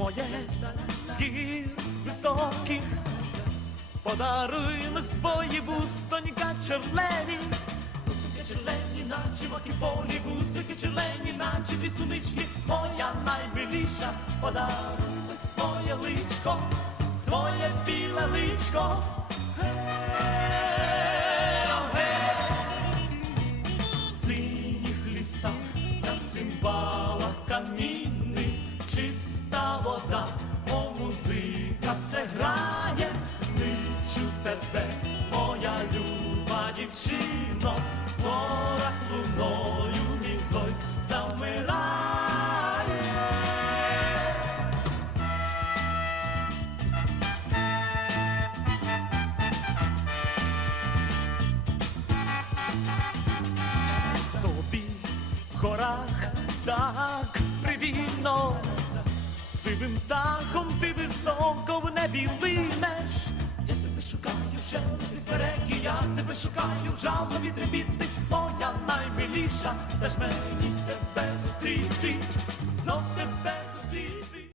моє з гір високих. Подаруй на свої вустонька черлені, вустонька черлені, наче маки полі, вустонька черлені, наче дві моя наймиліша, подаруй на своє личко, своє біле личко. Вода, о музика все грає, кличу тебе, моя люба дівчино, в горах луною мій зой завмирає. тобі в горах так привільно, сивим птахом ти високо в небі линеш. Я тебе шукаю ще зі спереки, я тебе шукаю в жалобі трепіти, моя наймиліша, даш мені тебе зустріти,